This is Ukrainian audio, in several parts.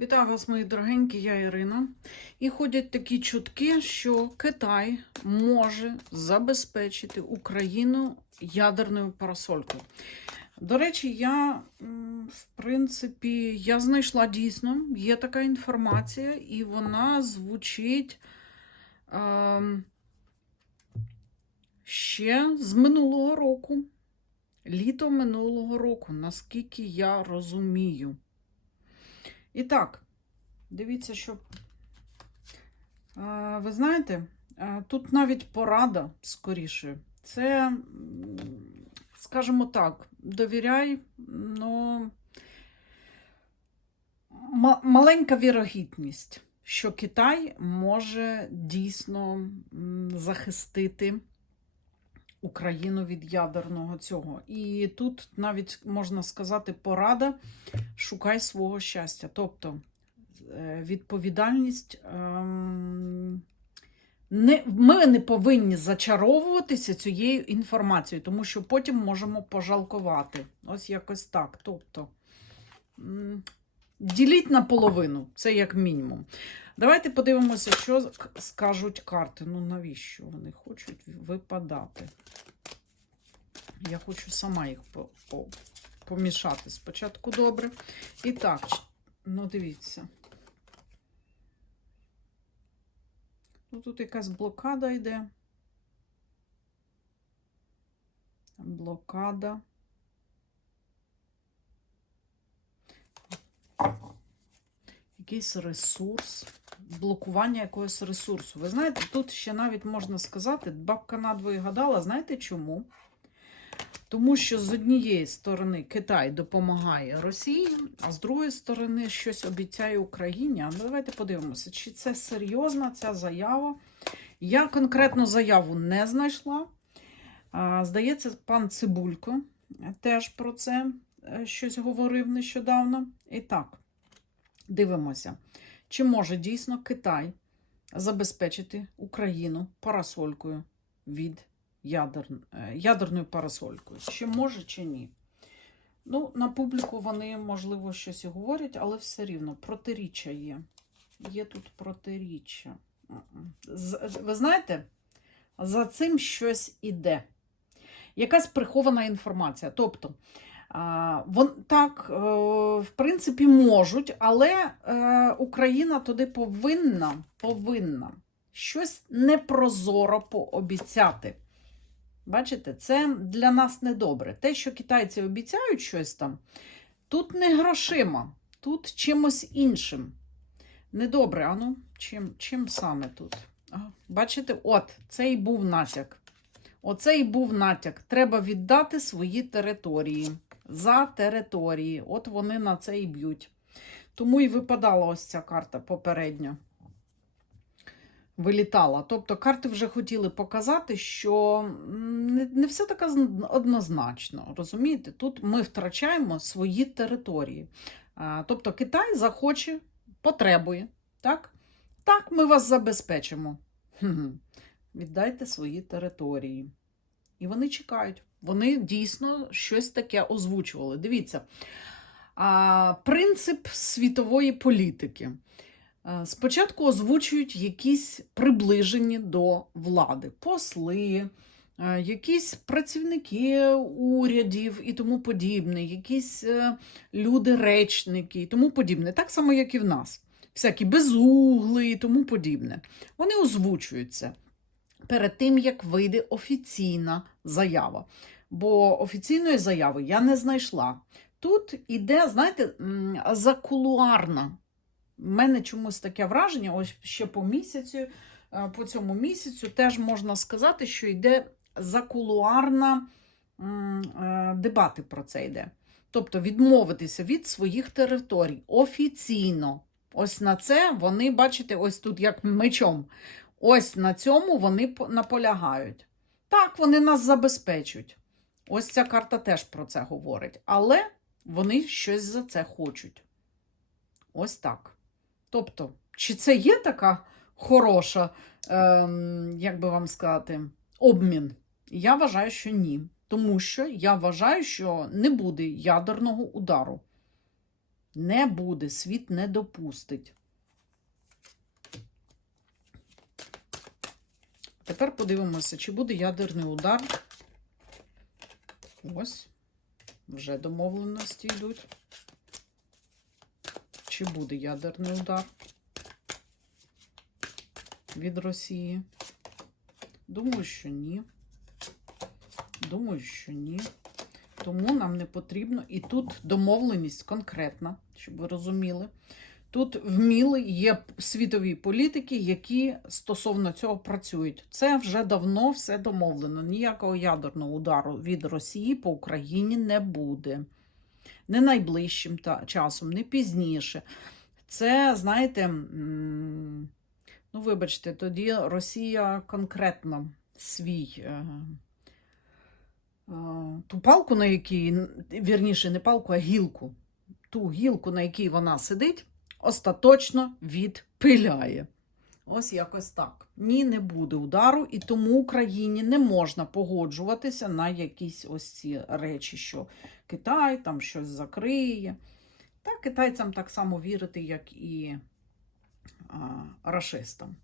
Вітаю вас, мої дорогенькі, я Ірина. І ходять такі чутки, що Китай може забезпечити Україну ядерною парасолькою. До речі, я, в принципі, я знайшла дійсно, є така інформація, і вона звучить ем, ще з минулого року, літо минулого року, наскільки я розумію. І так, дивіться, що. Ви знаєте, тут навіть порада скоріше. Це, скажімо так, довіряй, ну, маленька вірогідність, що Китай може дійсно захистити Україну від ядерного цього. І тут навіть можна сказати порада шукай свого щастя. Тобто е, відповідальність. ем, Не, ми не повинні зачаровуватися цією інформацією, тому що потім можемо пожалкувати. Ось якось так. Тобто діліть на половину, це як мінімум. Давайте подивимося, що скажуть карти. Ну, навіщо вони хочуть випадати? Я хочу сама їх по, по, помішати спочатку добре. І так, ну дивіться. Ну, тут якась блокада йде. Блокада. Якийсь ресурс, блокування якогось ресурсу. Ви знаєте, тут ще навіть можна сказати, бабка надвоє гадала, знаєте чому? Тому що з однієї сторони Китай допомагає Росії, а з другої сторони щось обіцяє Україні. А ну, давайте подивимося, чи це серйозна ця заява. Я конкретно заяву не знайшла. Здається, пан Цибулько теж про це е, щось говорив нещодавно. І так, дивимося, чи може дійсно Китай забезпечити Україну парасолькою від ядер... е, ядерною парасолькою. Чи може, чи ні. Ну, на публіку вони, можливо, щось і говорять, але все рівно протиріччя є. Є тут протиріччя. Ви знаєте, за цим щось іде. Якась прихована інформація. Тобто, вон, так, е, в принципі, можуть, але е, Україна туди повинна, повинна щось непрозоро пообіцяти. Бачите, це для нас недобре. Те, що китайці обіцяють щось там, тут не грошима, тут чимось іншим. Недобре, а ну, чим, чим саме тут? Бачите, от, це і був натяк. Оце і був натяк. Треба віддати свої території. За території. От вони на це і б'ють. Тому і випадала ось ця карта попередньо вилітала. Тобто карти вже хотіли показати, що не, не все так однозначно. Розумієте, тут ми втрачаємо свої території. А, Тобто Китай захоче, потребує. Так, так ми вас забезпечимо. Хм-хм. Віддайте свої території. І вони чекають. Вони дійсно щось таке озвучували. Дивіться, а, принцип світової політики. Спочатку озвучують якісь приближені до влади, посли, якісь працівники урядів і тому подібне, якісь е, люди-речники і тому подібне. Так само, як і в нас. Всякі безугли і тому подібне. Вони озвучуються перед тим, як вийде офіційна заява. Бо офіційної заяви я не знайшла. Тут іде, знаєте, закулуарна у мене чомусь таке враження, ось ще по місяцю, е, по цьому місяцю теж можна сказати, що йде закулуарна е, дебати про це йде. Тобто відмовитися від своїх територій офіційно. Ось на це вони, бачите, ось тут як мечом. Ось на цьому вони наполягають. Так, вони нас забезпечують. Ось ця карта теж про це говорить. Але вони щось за це хочуть. Ось так. Тобто, чи це є така хороша, ем, як би вам сказати, обмін? Я вважаю, що ні. Тому що я вважаю, що не буде ядерного удару. Не буде, світ не допустить. Тепер подивимося, чи буде ядерний удар. Ось, вже домовленості йдуть. Чи буде ядерний удар від Росії? Думаю, що ні. Думаю, що ні. Тому нам не потрібно. І тут домовленість конкретна, щоб ви розуміли. Тут вміли є світові політики, які стосовно цього працюють. Це вже давно все домовлено. Ніякого ядерного удару від Росії по Україні не буде. Не найближчим часом, не пізніше. Це, знаєте, ну, вибачте, тоді Росія конкретно свій. е, е, Ту палку, на якій, вірніше, не палку, а гілку. Ту гілку, на якій вона сидить, остаточно відпиляє. Ось якось так. Ні, не буде удару, і тому Україні не можна погоджуватися на якісь ось ці речі, що Китай там щось закриє. Та китайцям так само вірити, як і а, рашистам.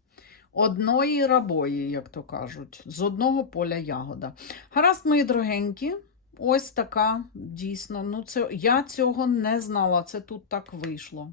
Одної рабої, як то кажуть, з одного поля ягода. Гаразд, мої дорогенькі, ось така дійсно. Ну, це, я цього не знала, це тут так вийшло.